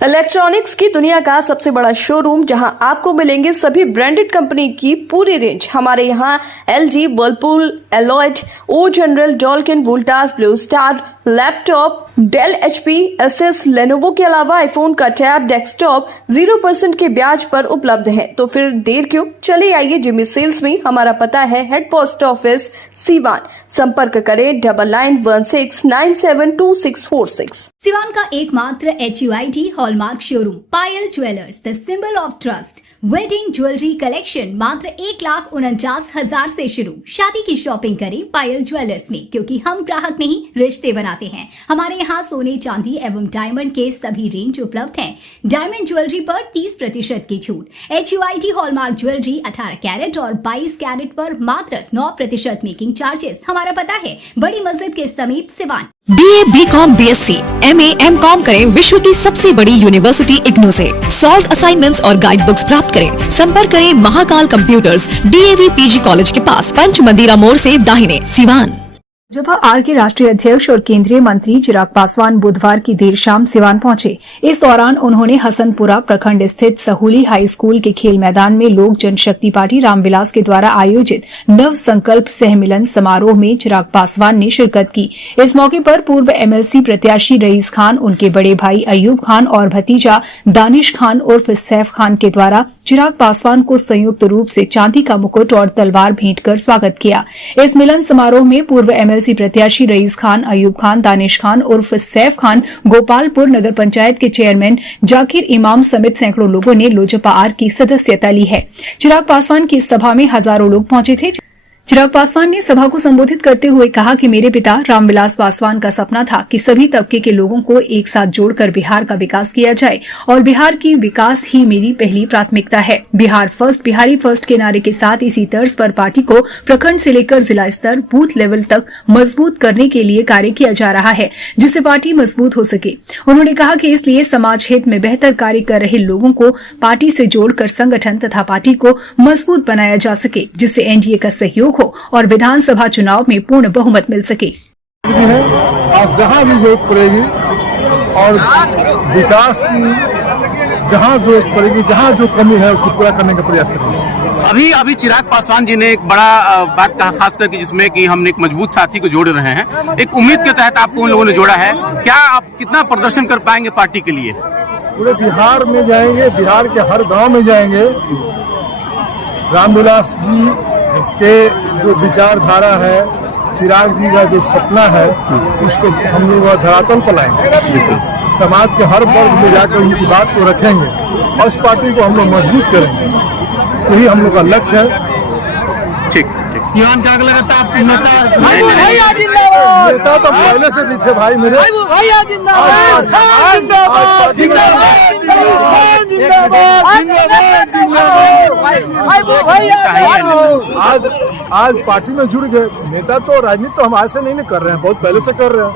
Electronics की दुनिया का सबसे बड़ा शोरूम जहां आपको मिलेंगे सभी ब्रांडेड कंपनी की पूरी रेंज। हमारे यहां LG, Whirlpool, Lloyd, O General, Daikin, Voltas, Blue Star, laptop, Dell, HP, एसएस, लेनोवो के अलावा आईफोन का टैब, डेस्कटॉप 0% के ब्याज पर उपलब्ध है। तो फिर देर क्यों, चले आइए जिमी सेल्स में। हमारा पता है हेड पोस्ट ऑफिस, सीवान। संपर्क करें 9916972646। सिवान का एकमात्र HUID hallmark showroom Payal jewellers, the symbol of trust. Wedding jewellery collection मात्र 1,49,000 से शुरू। शादी की शॉपिंग करें पायल ज्वेलर्स में, क्योंकि हम ग्राहक नहीं रिश्ते बनाते हैं। हमारे यहाँ सोने, चांदी एवं डायमंड के सभी रेंज उपलब्ध हैं। डायमंड ज्वेलरी पर 30% की छूट। HUID हॉलमार्क ज्वेलरी 18 कैरेट और 22 कैरेट पर मात्र 9% मेकिंग चार्जेस। हमारा पता है बड़ी मस्जिद के समीप, Siwan. BA, BCom, BSc, MA, MCom करें विश्व की सबसे बड़ी यूनिवर्सिटी इग्नू से। सॉल्व असाइनमेंट्स और गाइड बुक्स प्राप्त करें। संपर्क करें Mahakal computers, DAV PG college के पास, पंच मंदिरा मोड़ से दाहिने, सिवान। भाजपा आर के राष्ट्रीय अध्यक्ष और केंद्रीय मंत्री चिराग पासवान बुधवार की देर शाम सिवान पहुंचे। इस दौरान उन्होंने हसनपुरा प्रखंड स्थित सहूली हाई स्कूल के खेल मैदान में लोक जनशक्ति पार्टी रामविलास के द्वारा आयोजित नव संकल्प सहमिलन समारोह में चिराग पासवान ने शिरकत की। इस मौके पर पूर्व MLC प्रत्याशी रईस खान, उनके बड़े भाई अयूब खान और भतीजा दानिश खान उर्फ सैफ खान के द्वारा चिराग पासवान को संयुक्त रूप से चांदी का मुकुट और तलवार भेंट कर स्वागत किया। इस मिलन समारोह में पूर्व MLC प्रत्याशी रईस खान, अयूब खान, दानिश खान उर्फ सैफ खान, गोपालपुर नगर पंचायत के चेयरमैन जाकिर इमाम समेत सैकड़ों लोगों ने लोजपा आर की सदस्यता ली है। चिराग पासवान की इस सभा में हजारों लोग पहुंचे थे। चिराग पासवान ने सभा को संबोधित करते हुए कहा कि मेरे पिता रामविलास पासवान का सपना था कि सभी तबके के लोगों को एक साथ जोड़कर बिहार का विकास किया जाए और बिहार की विकास ही मेरी पहली प्राथमिकता है। बिहार फर्स्ट, बिहारी फर्स्ट के नारे के साथ इसी तर्ज पर पार्टी को प्रखंड से लेकर जिला स्तर, बूथ लेवल तक मजबूत करने के लिए कार्य किया जा रहा है, जिससे पार्टी मजबूत हो सके। उन्होंने कहा कि इसलिए समाज हित में बेहतर कार्य कर रहे लोगों को पार्टी से जोड़कर संगठन तथा पार्टी को मजबूत बनाया जा सके, जिससे NDA का सहयोग हो और विधानसभा चुनाव में पूर्ण बहुमत मिल सके। आज जहाँ भी जरूरत पड़ेगी और विकास की जहाँ जरूरत पड़ेगी, जहाँ जो कमी है उसको पूरा करने का प्रयास करेंगे। अभी चिराग पासवान जी ने एक बड़ा बात कहा, खास करके जिसमें कि हम एक मजबूत साथी को जोड़ रहे हैं। एक उम्मीद के तहत आपको उन लोगों ने जोड़ा है। क्या आप कितना प्रदर्शन कर पाएंगे पार्टी के लिए? पूरे बिहार में जाएंगे, बिहार के हर गांव में जाएंगे। रामविलास जी के जो विचारधारा है, चिराग जी का जो सपना है, उसको हम लोग धरातल पर लाएंगे। समाज के हर वर्ग में जाकर उनकी बात को रखेंगे और इस पार्टी को हम लोग मजबूत करेंगे। यही हम लोग का लक्ष्य है। ठीक। सिवान का अगला नेता तो पहले से भी थे भाई मेरे। आज पार्टी में जुड़ गए। नेता तो राजनीति तो हम आज से नहीं कर रहे हैं, बहुत पहले से कर रहे हैं।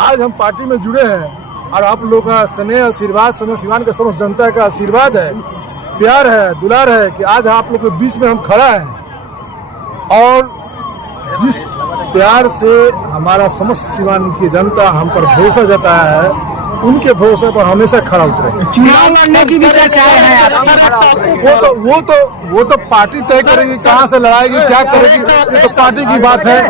आज हम पार्टी में जुड़े हैं और आप लोगों का स्नेह, आशीर्वाद, सिवान का समस्त जनता का आशीर्वाद है, प्यार है, दुलार है कि आज आप लोग के बीच में हम खड़ा हैं। और जिस प्यार से हमारा समस्त सिवान की जनता हम पर भरोसा जताया है, उनके भरोसे पर हमेशा खड़ा उतरेंगे। चुनाव लड़ने की भी चर्चाएं हैं। वो तो पार्टी तय करेगी कहाँ से लड़ाएगी, क्या करेगी, ये तो पार्टी की बात है।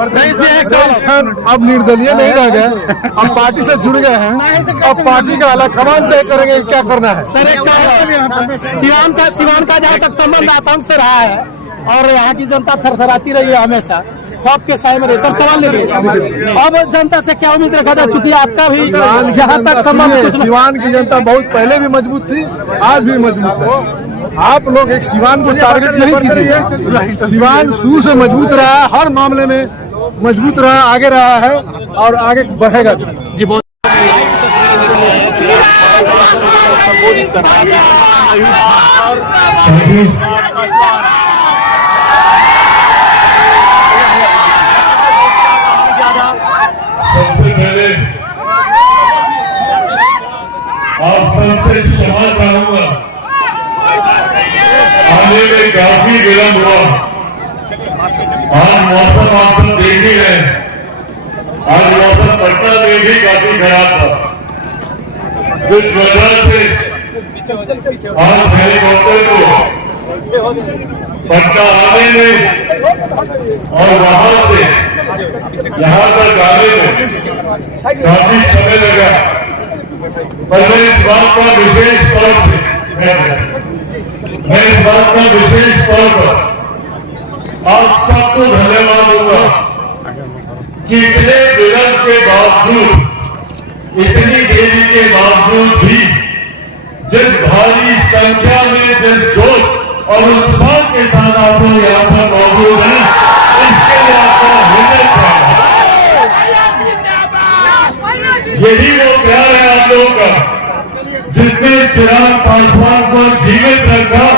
अब निर्दलीय नहीं रह गए, अब पार्टी से जुड़ गए हैं और पार्टी का आलाकमान तय करेंगे क्या करना है। सिवान का जहाँ तक संबंध आतंक से रहा है और यहाँ की जनता थरथराती रही है हमेशा, खौफ के साए में रही। सर सवाल लेंगे, अब जनता से क्या उम्मीद रखा था, चूंकि आपका भी जहाँ तक संबंध। सिवान की जनता बहुत पहले भी मजबूत थी, आज भी मजबूत है। आप लोग एक सिवान को टारगेट नहीं कीजिए। सिवान शुरू से मजबूत रहा है, हर मामले में मजबूत रहा, आगे रहा है और आगे बढ़ेगा जी। बहुत संबोधित कर रहा सबसे पहले आप सबसे क्षमा चाहूंगा, आने में काफी विलंब हुआ। आज मौसम आप सब देख ही रहे, आज मौसम पटना में भी काफी खराब था। जिस वजह से आज हेलीकॉप्टर को पटना आने में और वहां से यहाँ तक आने में काफी समय लगा। पर मैं इस बात का विशेष तौर से आप सबको धन्यवाद दूंगा कि इतने विलंब के बावजूद, इतनी देरी के बावजूद भी जिस भारी संख्या में, जिस जोश और उत्साह के साथ आप लोग यहाँ पर मौजूद हैं, इसके लिए आपका हृदय से यही वो प्यार है आप लोगों का जिसने चिराग पासवान को जीवित रखा,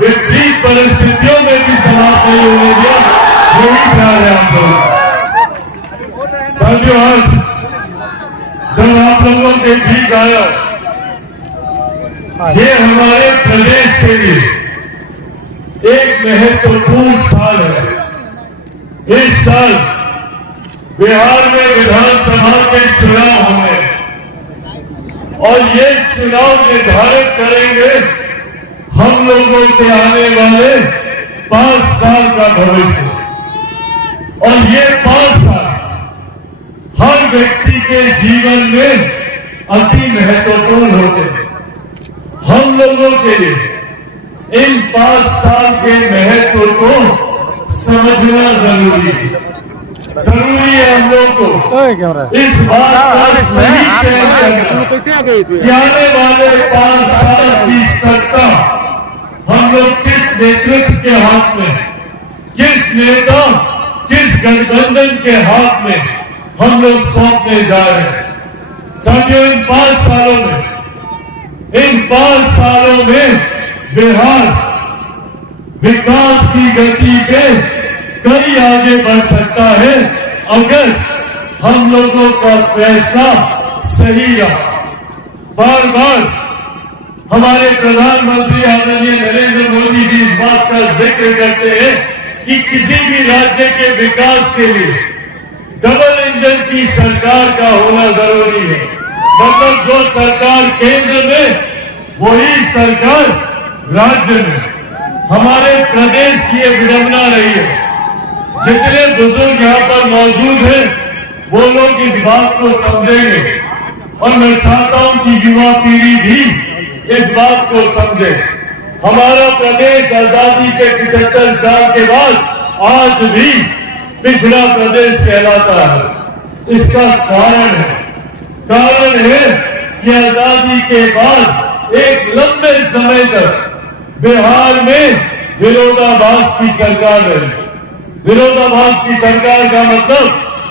विपरीत परिस्थितियों में भी समाप्त नहीं होने दिया। यही प्यार है आप लोगों का। साथियों, आज जब आप लोगों के बीच आया, ये हमारे प्रदेश के लिए एक महत्वपूर्ण साल है। इस साल बिहार में विधानसभा के चुनाव होंगे और ये चुनाव निर्धारित करेंगे हम लोगों के आने वाले 5 साल का भविष्य। और ये 5 साल हर व्यक्ति के जीवन में अति महत्वपूर्ण होते हैं। हम लोगों के लिए इन 5 साल के महत्व को समझना जरूरी है। जरूरी है हम लोग को इस बात का सही चयन करना कि आने वाले 5 साल की सत्ता हम लोग किस नेतृत्व के हाथ में, किस नेता, किस गठबंधन के हाथ में हम लोग सौंपने जा रहे हैं। साथियों, इन 5 सालों में बिहार विकास की गति पे कई आगे बढ़ सकता है अगर हम लोगों का फैसला सही रहा। बार बार हमारे प्रधानमंत्री आदरणीय नरेंद्र मोदी जी इस बात का जिक्र करते हैं कि किसी भी राज्य के विकास के लिए डबल इंजन की सरकार का होना जरूरी है। मतलब जो सरकार केंद्र में, वही सरकार राज्य में। हमारे प्रदेश की ये विडंबना रही है। जितने बुजुर्ग यहाँ पर मौजूद हैं, वो लोग इस बात को समझेंगे और मैं चाहता हूं कि युवा पीढ़ी भी इस बात को समझे। हमारा प्रदेश आजादी के 75 साल के बाद आज भी पिछड़ा प्रदेश कहलाता है। इसका कारण है कि आजादी के बाद एक लंबे समय तक बिहार में विरोधाभास की सरकार रही। विरोधाभास की सरकार का मतलब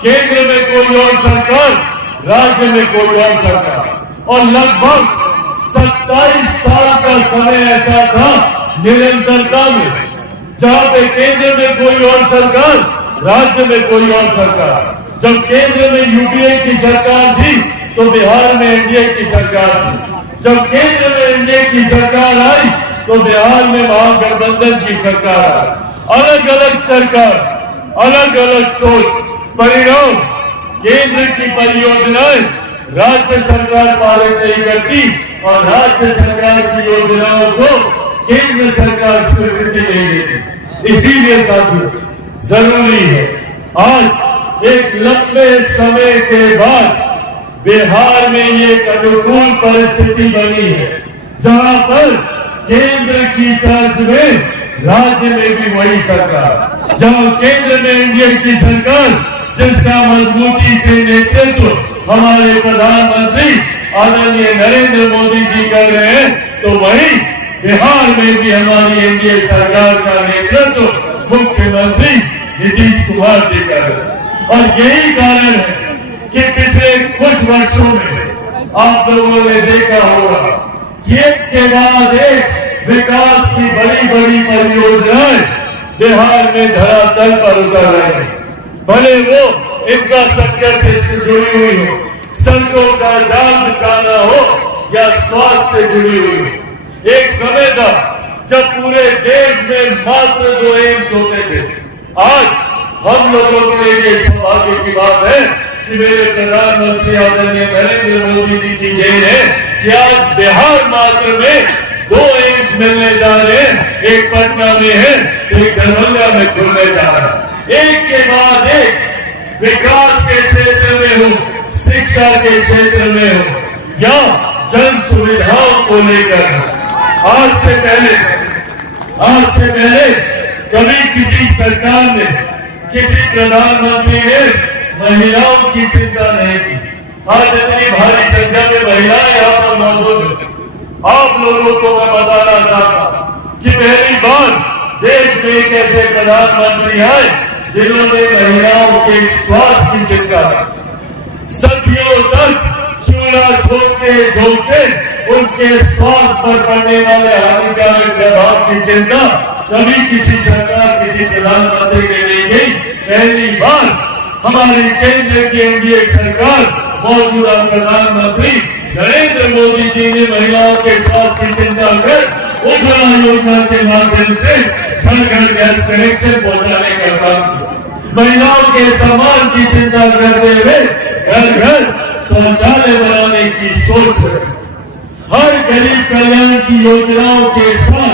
केंद्र में कोई और सरकार, राज्य में कोई और सरकार। और लगभग 27 साल का समय ऐसा था निरंतरता में, जहां पे केंद्र में कोई और सरकार, राज्य में कोई और सरकार। जब केंद्र में यूपीए की सरकार थी तो बिहार में एनडीए की सरकार थी। जब केंद्र में एनडीए की सरकार आई तो बिहार में महागठबंधन की सरकार आई। अलग अलग सरकार, अलग अलग सोच, परिणाम केंद्र की परियोजनाएं राज्य सरकार पारित नहीं करती और राज्य सरकार की योजनाओं को केंद्र सरकार स्वीकृति नहीं देती। इसीलिए साथियों, जरूरी है आज एक लंबे समय के बाद बिहार में ये अनुकूल परिस्थिति बनी है, जहां पर केंद्र की तर्ज में राज्य में भी वही सरकार, जहां केंद्र में एनडीए की सरकार जिसका मजबूती से नेतृत्व हमारे प्रधानमंत्री आदरणीय नरेंद्र मोदी जी कर रहे हैं, तो वही बिहार में भी हमारी एनडीए सरकार का नेतृत्व मुख्यमंत्री नीतीश कुमार जी कर रहे हैं। और यही कारण है कि पिछले कुछ वर्षों में आप लोगों ने देखा होगा कि एक के बाद एक विकास की बड़ी बड़ी परियोजनाएं बिहार में धरातल पर उतर रही हैं। भले वो इंफ्रास्ट्रक्चर से जुड़ी हुई हो, सड़कों का जाल बिछाना हो या स्वास्थ्य से जुड़ी हुई हो। एक समय था जब पूरे देश में मात्र 2 एम्स होते थे। आज हम लोगों के लिए ये सौभाग्य की बात है कि मेरे प्रधानमंत्री आदरणीय नरेंद्र मोदी जी की देन है कि आज बिहार मात्र में 2 एम्स मिलने जा रहे हैं। एक पटना में है, एक दरभंगा में खुलने जा रहा है। एक के बाद एक विकास के क्षेत्र में हो, शिक्षा के क्षेत्र में हो या जन सुविधाओं को लेकर। आज से पहले कभी किसी सरकार ने, किसी प्रधानमंत्री ने महिलाओं की चिंता नहीं की। आज इतनी भारी संख्या में महिलाएं यहाँ पर मौजूद हैं। आप लोगों को मैं बताना चाहता कि पहली बार देश में एक ऐसे प्रधानमंत्री आए जिन्होंने महिलाओं के स्वास्थ्य की चिंता की। सदियों तक चूल्हा झोंकते उनके स्वास्थ्य पर पड़ने वाले हानिकारक प्रभाव की चिंता कभी किसी सरकार, किसी प्रधानमंत्री ने नहीं की। पहली बार हमारी केंद्र की एनडीए सरकार, मौजूदा प्रधानमंत्री नरेंद्र मोदी जी ने महिलाओं के स्वास्थ्य की चिंता कर उज्ज्वला योजना के माध्यम से घर घर गैस कनेक्शन पहुंचाने का काम किया। महिलाओं के सम्मान की चिंता करते हुए घर घर शौचालय बनाने की सोच रखी। हर गरीब कल्याण की योजनाओं के साथ